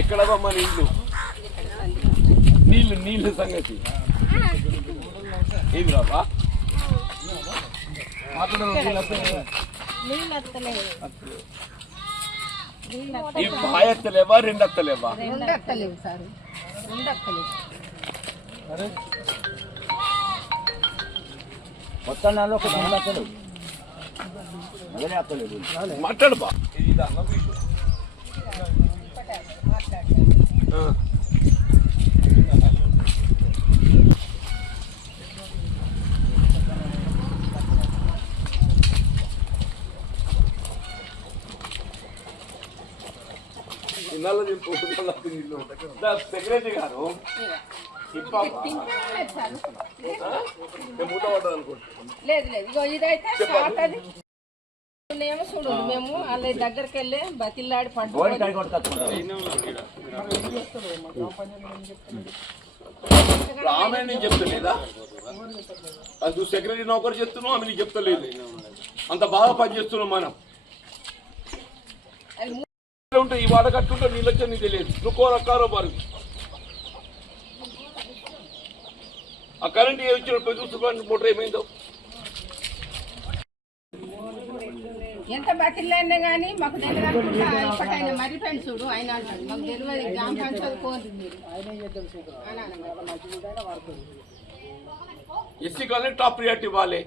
ఎక్కడ మన ఇల్లు నీళ్ళు నీళ్ళు సంగతి. ఏది వస్తలేదు ఈ రెండత్తలేవా ఉండక్కలేవు సార్ ఉండక్కలేవు మొత్తం నాలో ఒక అత్తలేదు మాట్లాడు బా. ఇది ఇది అన్నం వీళ్ళు. సెక్రటరీ గారు లేదు లేదు. ఇగో ఇదైతే షార్ట్ అది. ఉన్నాయేమో చూడు మేము వాళ్ళ దగ్గరికి వెళ్ళి బతిల్లాడి ఇప్పుడు ఆమె నేను చెప్తలేదా? అది సెక్రటరీ నౌకరు చెప్తున్నావు ఆమె నీకు చెప్తలేదు. అంత బాగా పనిచేస్తున్నాం మనం. ఉంటే ఈ వాడ కట్టుంటే నీళ్ళు వచ్చా నీకు తెలియదు. నువ్వు కోరక్కారో బారు ఆ కరెంట్ ఏ వచ్చిన పోయి చూస్తున్నా మోటార్ ఏమైందో. ఎంత బతిల్లాడినా కానీ మాకు తెలియదు అనుకుంటా. ఇప్పటికైనా మరిపోయింది చూడు ఆయన అంటాడు మాకు తెలియదు గ్రామ పంచాయతీ కోరు మీరు. ఎస్సీ కాలనీ టాప్ ప్రియారిటీ ఇవ్వాలి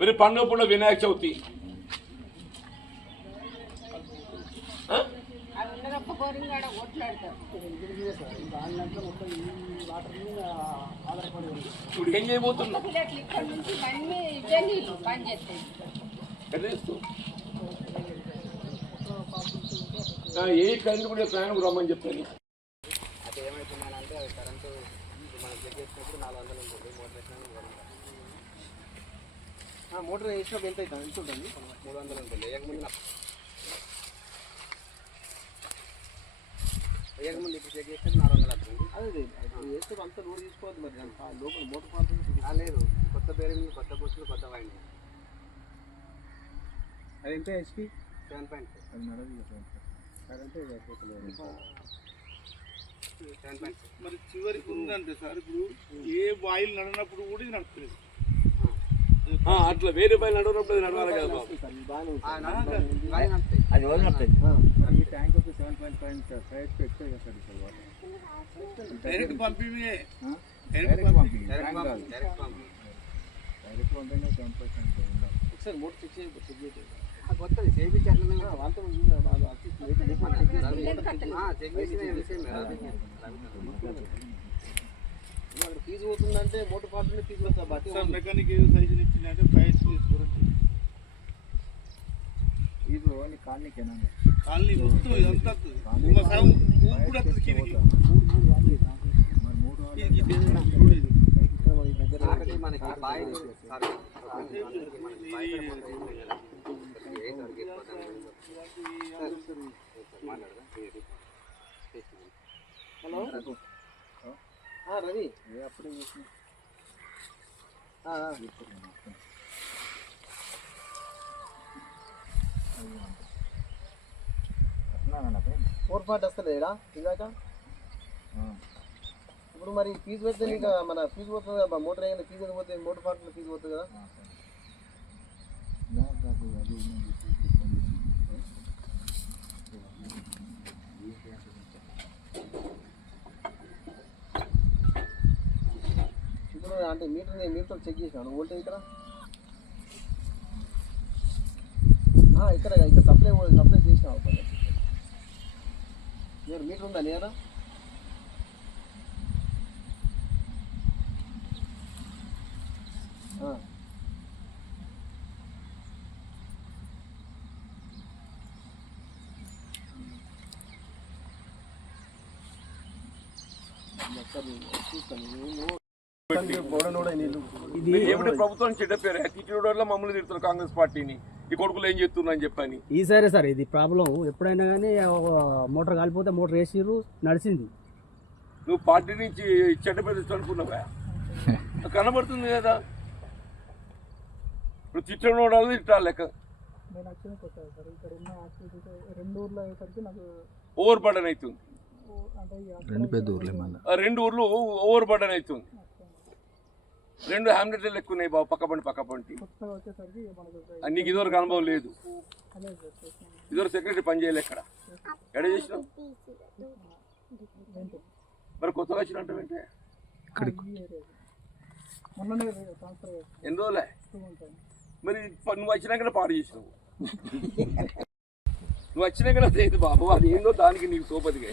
మరి పండుగ వినాయక చవితి. ఇప్పుడు ఏం చేయబోతున్నా? ఏ కరెంట్ కూడా ప్రయాణం రమ్మని చెప్తాను. ఏమవుతుందంటే అది కరెంటు మనం చెక్ చేసినప్పుడు నాలుగు వందలు ఉంటుంది మోటార్ వేసినా మోటార్ వేసినప్పుడు ఎంత అవుతుంది ఎంత ఉంటుంది. మూడు వందలు ఉంటుంది. వేయకముందు నా- వేయకముందు ఇప్పుడు చెక్ చేసినప్పుడు నాలుగు వందలు అవుతుంది. అదే వేస్తే అంతా రోడ్ తీసుకోవద్దు మరి. లోపల మోటార్ పాలు లేదు. కొత్త బేరింగ్ కొత్త బస్సులు కొత్త వైండ్ అది ఎంత HP? Seven point seven point మరి చివరికి ఉందంటే సార్ ఇప్పుడు ఏ వాయిల్ నడినప్పుడు కూడా ఇది నడుపుతుంది అట్లా వేరే పైన నడవనప్పుడు అది నడవాలి కదా బాబు. బాగా నడుపుతాయి అది వదిలినట్టు డైరెక్ట్ పంపివే డైరెక్ట్ పంపి. Direct pump. Direct pump. ఒకసారి మోటార్ చెక్ చేయ చెక్ చేయ. కొత్తది. చేయించి అట్లనే వాళ్ళతో చెక్ చేసిన ఫీజు పోతుందంటే మోటార్ పార్టీ ఫీజు బతి సార్ మెకానిక్ ఏ సైజులు ఇచ్చిందంటే హెచ్పి తీసుకోరండి కాలనీ మొత్తం ఇదంతా వస్తుంది. ఇంకో సగం ఊరు కూడా. ఇది ఇది ఇది. మనకి బాయ్ సారీ మనకి బాయ్ ఏ సరికి హలో రవి ఆ, ఆ. ఫోర్ పార్ట్ వస్తలేదా ఇదాక ఇప్పుడు మరి ఫీజు పెడితే ఇంకా మన ఫీజు పోతుంది కదా మోటార్ అయ్యింది ఫీజు ఎందుకు పోతుంది మోటార్ పార్ట్లో ఫీజు పోతుంది కదా ఇప్పుడు అంటే మీటర్ మీటర్ చెక్ చేసినాను ఓల్టేజ్ ఇక్కడ? ఆ, ఇక్కడ ఇక్కడ సప్లై సప్లై చేసినా మీరు మీటర్ ఉందా లేదా? చూస్తాను. ఏమిటి ప్రభుత్వం చెడ్డ పేరు? యాటిట్యూడ్ వల్ల మమ్మల్ని తిడుతున్నారు కాంగ్రెస్ పార్టీని. ఈ కొడుకులు ఏం చేస్తున్నారు అని చెప్పని. ఈసారి సార్ ఇది ప్రాబ్లం. ఎప్పుడైనా కానీ మోటార్ కాలిపోతే మోటార్ వేసిర్రు నడిచింది. నువ్వు పార్టీ నుంచి చెడ్డ పేరు తెచ్చు అనుకున్నావా? కనబడుతుంది కదా. నువ్వు తిట్టడం వాళ్ళు తిట్టాలి లెక్క. నేను వచ్చిన కొత్త సార్ ఇక్కడ ఉన్న యాక్టివిటీస్ రెండు ఊర్లో అయ్యేసరికి నాకు ఓవర్ బర్డన్ అవుతుంది ఈ రెండు పెద్ద ఊర్లే రెండు ఊర్లు ఓవర్ బర్డన్ అవుతుంది. రెండు హ్యామ్లెట్లు ఎక్కువ ఉన్నాయి బాబు. పక్క పండి పక్క పంటి కొత్తగా వచ్చేసరికి మనకు ఒక ఆ, నీకు ఇదివరకు అనుభవం లేదు. ఇదివరకు సెక్రటరీ పని చేయలే ఎక్కడ ఎక్కడ చేసినావు? మరి కొత్తగా అంటే చేస్తాను ఎన్ని రోజులే. మరి నువ్వు వచ్చినాకనే పాడు చేసినావు. నువ్వు వచ్చినాకనే లేదు బాబు. అది ఏందో దానికి నీకు సోపతిగా